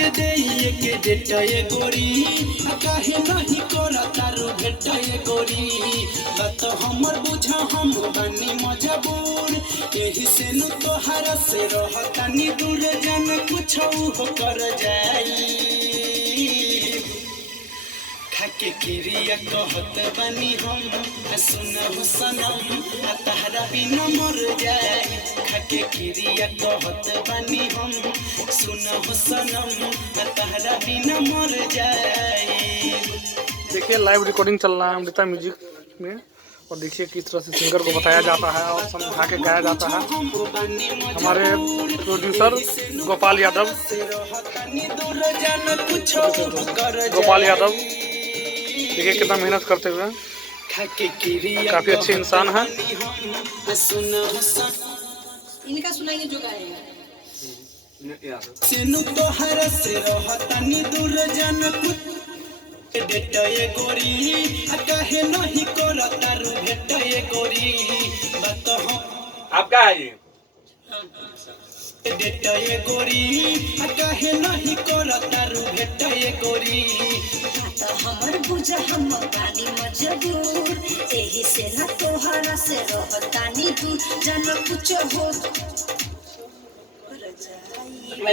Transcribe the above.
के देइए के डेटाए गोरी काहे नहीं करा तारू भेटाए गोरी बात हमर बुझा हम बानी मजबूर एही से नु तोहरा से रहतानी दूर जान कुछ हो कर जाई खाके किरिया कहत बानी हम सुन सनम तहरा बिना मर जाए खाके किरिया कहत बानी हम सुन सनम तहरा बिना मर जाए। देखिए लाइव रिकॉर्डिंग चल रहा है अमृता म्यूजिक में और देखिए किस तरह से सिंगर को बताया जाता है और समझा के गाया जाता है। हमारे प्रोड्यूसर गोपाल यादव देखिए कितना मेहनत करते हुए काफी अच्छे इंसान हैं। इनका सुनाइए जो गाएगा डेटाए गोरी काहे नहीं करा तारू भेटाए गोरी बात आपका है ये डेटाए गोरी काहे नहीं करा तारू भेटाए गोरी तो हमर बुझा हम बानी मजबूर एही से न तोहरा से रहतानी दूर जान कुछ हो कर जाई।